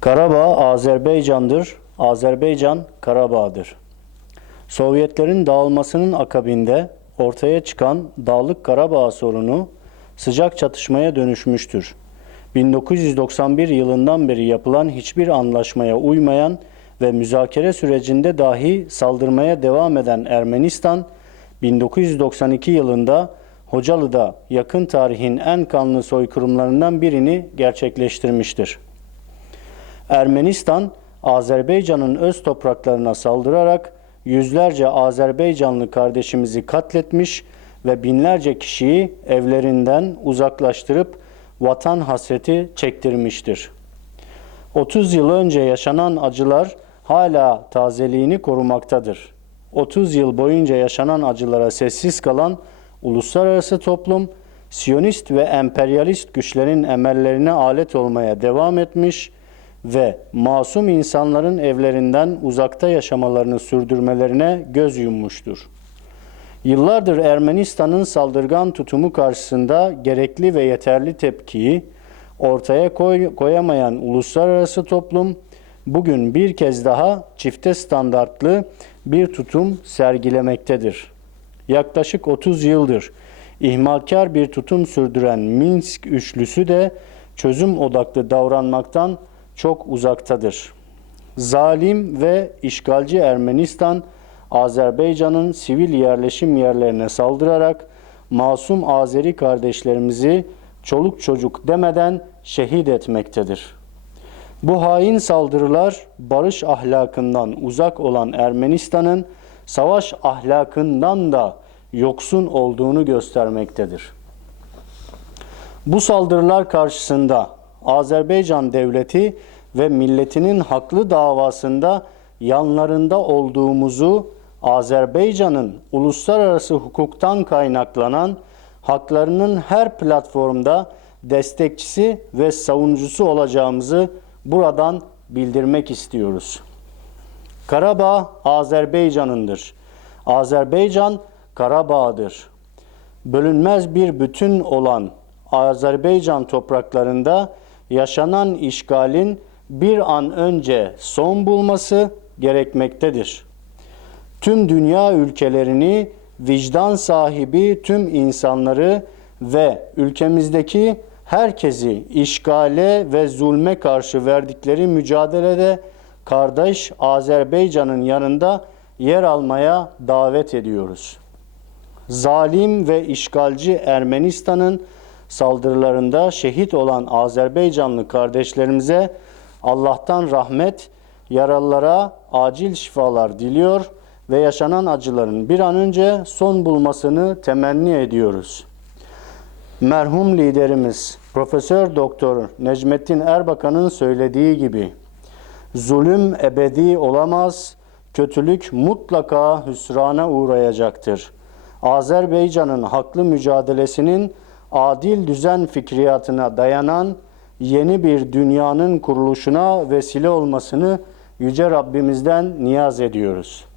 Karabağ Azerbaycan'dır. Azerbaycan Karabağ'dır. Sovyetlerin dağılmasının akabinde ortaya çıkan Dağlık Karabağ sorunu sıcak çatışmaya dönüşmüştür. 1991 yılından beri yapılan hiçbir anlaşmaya uymayan ve müzakere sürecinde dahi saldırmaya devam eden Ermenistan, 1992 yılında Hocalı'da yakın tarihin en kanlı soykırımlarından birini gerçekleştirmiştir. Ermenistan, Azerbaycan'ın öz topraklarına saldırarak yüzlerce Azerbaycanlı kardeşimizi katletmiş ve binlerce kişiyi evlerinden uzaklaştırıp vatan hasreti çektirmiştir. 30 yıl önce yaşanan acılar hala tazeliğini korumaktadır. 30 yıl boyunca yaşanan acılara sessiz kalan uluslararası toplum, Siyonist ve emperyalist güçlerin emellerine alet olmaya devam etmiş ve masum insanların evlerinden uzakta yaşamalarını sürdürmelerine göz yummuştur. Yıllardır Ermenistan'ın saldırgan tutumu karşısında gerekli ve yeterli tepkiyi ortaya koy- koyamayan uluslararası toplum bugün bir kez daha çifte standartlı bir tutum sergilemektedir. Yaklaşık 30 yıldır ihmalkar bir tutum sürdüren Minsk üçlüsü de çözüm odaklı davranmaktan çok uzaktadır. Zalim ve işgalci Ermenistan, Azerbaycan'ın sivil yerleşim yerlerine saldırarak masum Azeri kardeşlerimizi çoluk çocuk demeden şehit etmektedir. Bu hain saldırılar barış ahlakından uzak olan Ermenistan'ın savaş ahlakından da yoksun olduğunu göstermektedir. Bu saldırılar karşısında Azerbaycan devleti ve milletinin haklı davasında yanlarında olduğumuzu Azerbaycan'ın uluslararası hukuktan kaynaklanan haklarının her platformda destekçisi ve savunucusu olacağımızı buradan bildirmek istiyoruz. Karabağ Azerbaycan'ındır. Azerbaycan Karabağ'dır. Bölünmez bir bütün olan Azerbaycan topraklarında yaşanan işgalin bir an önce son bulması gerekmektedir. Tüm dünya ülkelerini, vicdan sahibi tüm insanları ve ülkemizdeki herkesi işgale ve zulme karşı verdikleri mücadelede kardeş Azerbaycan'ın yanında yer almaya davet ediyoruz. Zalim ve işgalci Ermenistan'ın saldırılarında şehit olan Azerbaycanlı kardeşlerimize Allah'tan rahmet, yaralılara acil şifalar diliyor ve yaşanan acıların bir an önce son bulmasını temenni ediyoruz. Merhum liderimiz Profesör Doktor Necmettin Erbakan'ın söylediği gibi zulüm ebedi olamaz, kötülük mutlaka hüsrana uğrayacaktır. Azerbaycan'ın haklı mücadelesinin adil düzen fikriyatına dayanan yeni bir dünyanın kuruluşuna vesile olmasını yüce Rabbimizden niyaz ediyoruz.